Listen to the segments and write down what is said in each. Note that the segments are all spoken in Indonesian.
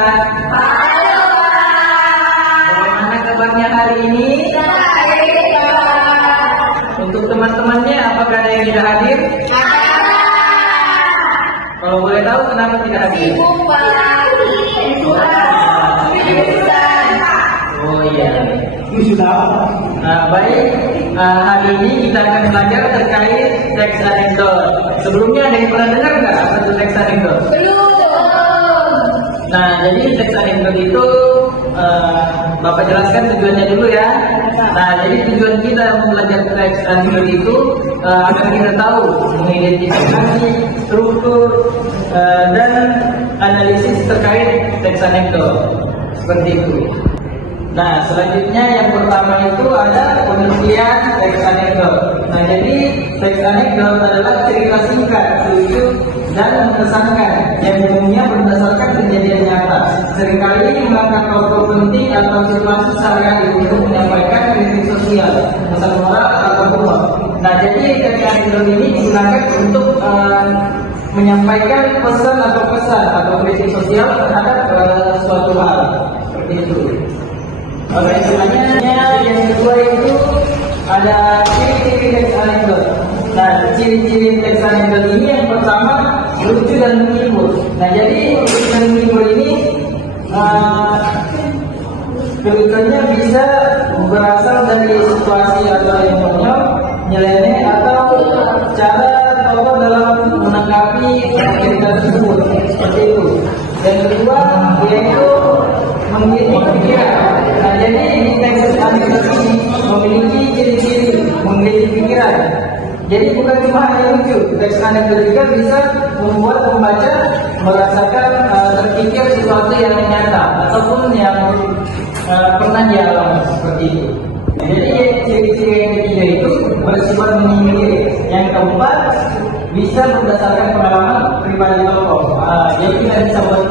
Halo, Pak. Bagaimana kabarnya hari ini? Baik, Pak. Untuk teman-temannya, apakah ada yang tidak hadir? Ada. Kalau boleh tahu, kenapa tidak hadir? Sibuk, Pak. Jurusan. Oh iya. Sudah. Baik, hari ini kita akan belajar terkait teks anekdot. Sebelumnya ada yang pernah dengar nggak satu teks anekdot? Belum. Nah, jadi teks anekdot itu Bapak jelaskan tujuannya dulu ya. Nah, jadi tujuan kita belajar teks anekdot itu agar kita tahu mengidentifikasi struktur dan analisis terkait teks anekdot. Seperti itu. Nah, selanjutnya yang pertama itu ada penelitian teks anekdot. Nah, jadi teks anekdot adalah cerita singkat, lucu, dan mengesankan yang umumnya berdasarkan kejadian nyata. Seringkali mengangkat tokoh penting atau situasi sehari-hari untuk menyampaikan kritik sosial, pesan moral atau humor. Nah, jadi teks anekdot ini digunakan untuk menyampaikan pesan atau kritik sosial terhadap suatu hal. Seperti itu. Oke, selanjutnya yang kedua itu ada ciri-ciri teks anekdot. Nah, ciri-ciri teks anekdot ini yang pertama lucu dan menghibur. Nah, jadi lucu dan menghibur ini kelucuannya bisa berasal dari situasi atau yang konyol, nyeleneh, atau cara tokoh dalam menanggapi cerita tersebut. Seperti itu. Yang kedua yaitu memiliki pikiran. Nah, jadi di teks anekdot ini memiliki ciri-ciri memiliki pikiran. Jadi bukan cuma hanya lucu, teks anekdot juga bisa membuat pembaca merasakan terpikir sesuatu yang nyata ataupun yang pernah dialami seperti itu. Jadi ciri-ciri yang ketiga itu bersifat menyimpulkan. Yang keempat bisa berdasarkan pengalaman pribadi tokoh. Jadi kita bisa buat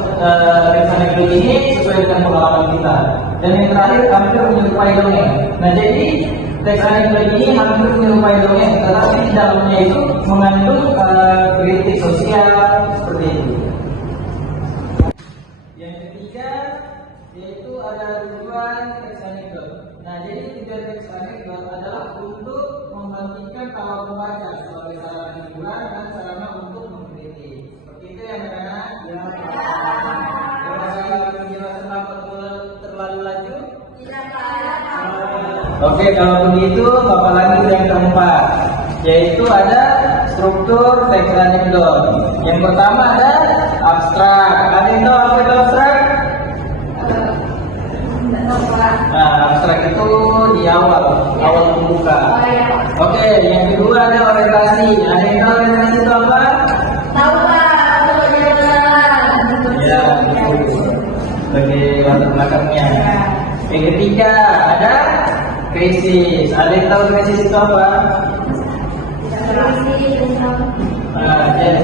teks anekdot ini sesuai dengan pengalaman kita. Dan yang terakhir hampir menyerupai dongeng. Nah, jadi teks anekdot ini hampir menyerupai dongeng, tetapi di dalamnya itu mengandung kritik sosial seperti itu. Yang ketiga yaitu ada tujuan teks anekdot. Nah, jadi tujuan teks anekdot adalah untuk membangkitkan tawa pembaca sebagai sarana hiburan dan sarana untuk mengkritik. Seperti itu ya, anak-anak. Ya. Terima kasih penjelasan Bapak terlalu lanjut. Oke, kalau begitu Bapak lanjut yang keempat, yaitu ada struktur teks anekdot. Yang pertama ada abstrak. Ada yang tahu apa itu abstrak? Nah, abstrak itu di awal pembuka. Oke, yang kedua ada orientasi. Ada yang tahu orientasi itu apa? Tahu, Pak. Ya, sebagai latar belakangnya. Yang ketiga ada krisis. Ada yang tahu krisis itu apa?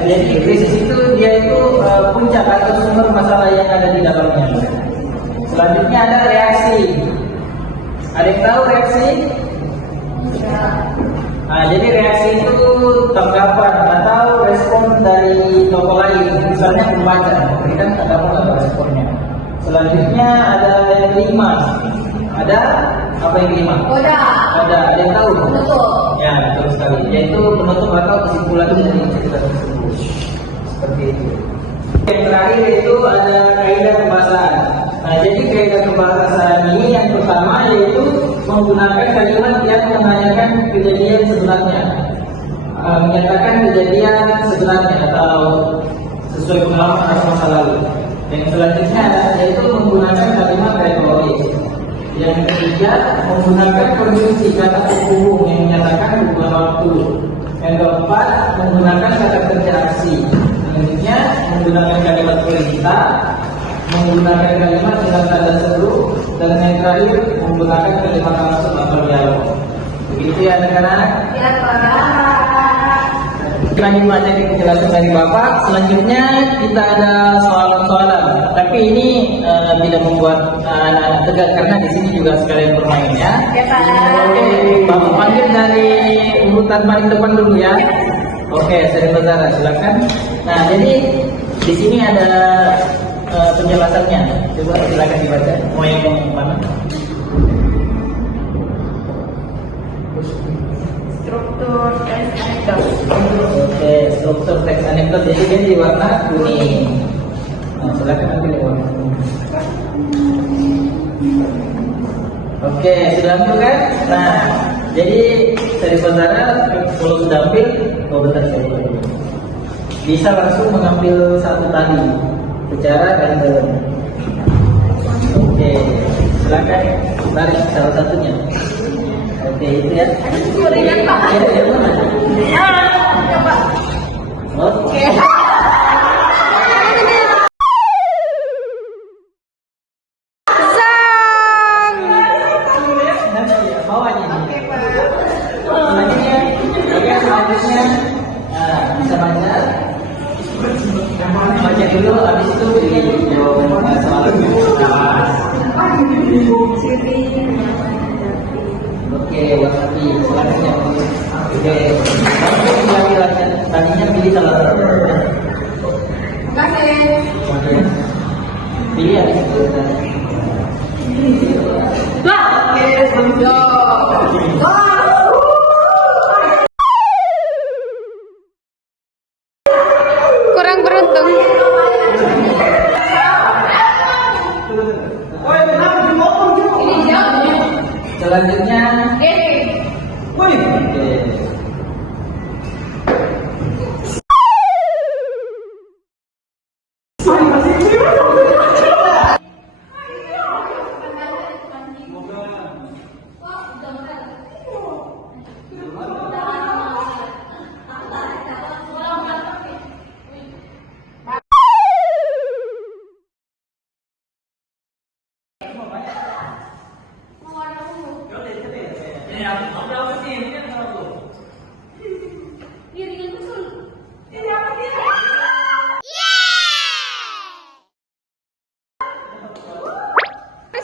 Jadi krisis itu dia itu puncak atau sumber masalah yang ada di dalamnya. Selanjutnya ada reaksi. Ada yang tahu reaksi? Nah, jadi reaksi itu tanggapan atau respon dari tokoh lain, misalnya pembaca memberikan tanggapan atau responnya. Selanjutnya ada yang kelima. Ada apa yang kelima? Ada yang tahu? Betul. Ya, betul sekali. Yaitu penutup atau kesimpulan dari cerita tersebut. Seperti itu. Yang terakhir itu ada kaidah kebahasaan. Nah, jadi kaidah kebahasaan ini yang pertama yaitu menggunakan kalimat yang menanyakan kejadian sebenarnya, menyatakan kejadian sebenarnya atau sesuai pengalaman atau masa lalu. Yang selanjutnya yaitu menggunakan kalimat retoris. Yang ketiga menggunakan konjungsi kata penghubung yang menyatakan hubungan waktu. Yang keempat menggunakan kata kerja aksi. Selanjutnya menggunakan kalimat perintah, menggunakan kalimat dengan tanda seru, dan yang terakhir menggunakan kalimat langsung atau dialog. Begitu ya anak-anak. Ya, Pak. Kita mempelajari penjelasan dari Bapak. Selanjutnya kita ada soalan-soalan. Tapi ini tidak membuat anak-anak tegang karena di sini juga sekalian bermain ya. Ya, Pak. Oke, Bapak panggil dari urutan paling depan dulu ya. Oke, Seri Bazara silakan. Nah, jadi di sini ada penjelasannya. Coba silakan dibaca. Mau yang mana? Struktur teks anekdot. Oke, struktur teks anekdot. Jadi dia di warna kuning. Nah, silakan ambil yang warna kuning. Oke, sudah ambil kan? Nah, jadi dari saudara kalau sudah ambil, bentar saya ulangi. Bisa langsung mengambil satu tali secara random. Oke, silakan tarik salah satunya. Oke, itu ya. Gorengan, Pak. Ya, yang mana? Coba. Oke. Selanjutnya, selanjutnya, bisa baca. Baca dulu, habis itu jawaban soalnya. Oke, wasabi. Selanjutnya, oke. Tadinya pilih salah satu. Kasih. Oke. Pilih habis itu. Kurang beruntung. Selanjutnya, oke.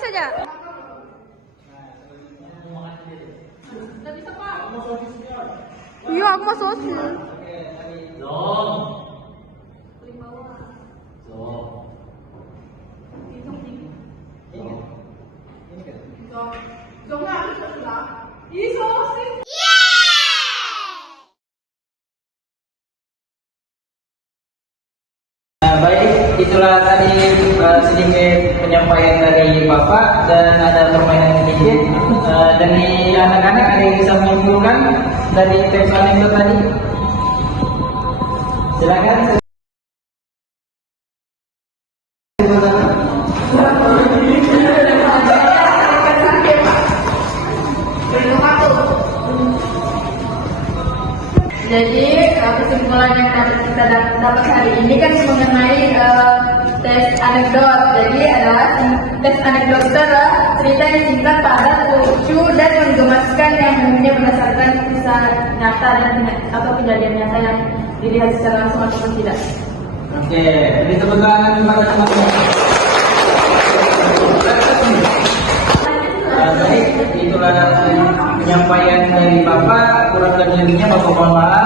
Saja. Iya, aku mau sosis. Nah, baik, itulah tadi sedikit penyampaian dari Bapak dan ada permainan sedikit dari anak-anak. Ada yang bisa menyimpulkan dari teks anekdot tadi? Silakan. Jadi kesimpulan yang kita dapat hari ini kan mengenai tes anekdot. Jadi adalah tes anekdot itu adalah cerita yang singkat, padat, lucu dan menggemaskan yang umumnya berdasarkan kisah nyata dan atau kejadian nyata yang dilihat secara langsung ataupun tidak. Oke, jadi tepuk tangan kepada teman-teman. Baik, itulah penyampaian dari Bapak. Kurang lebihnya Bapak mohon maaf.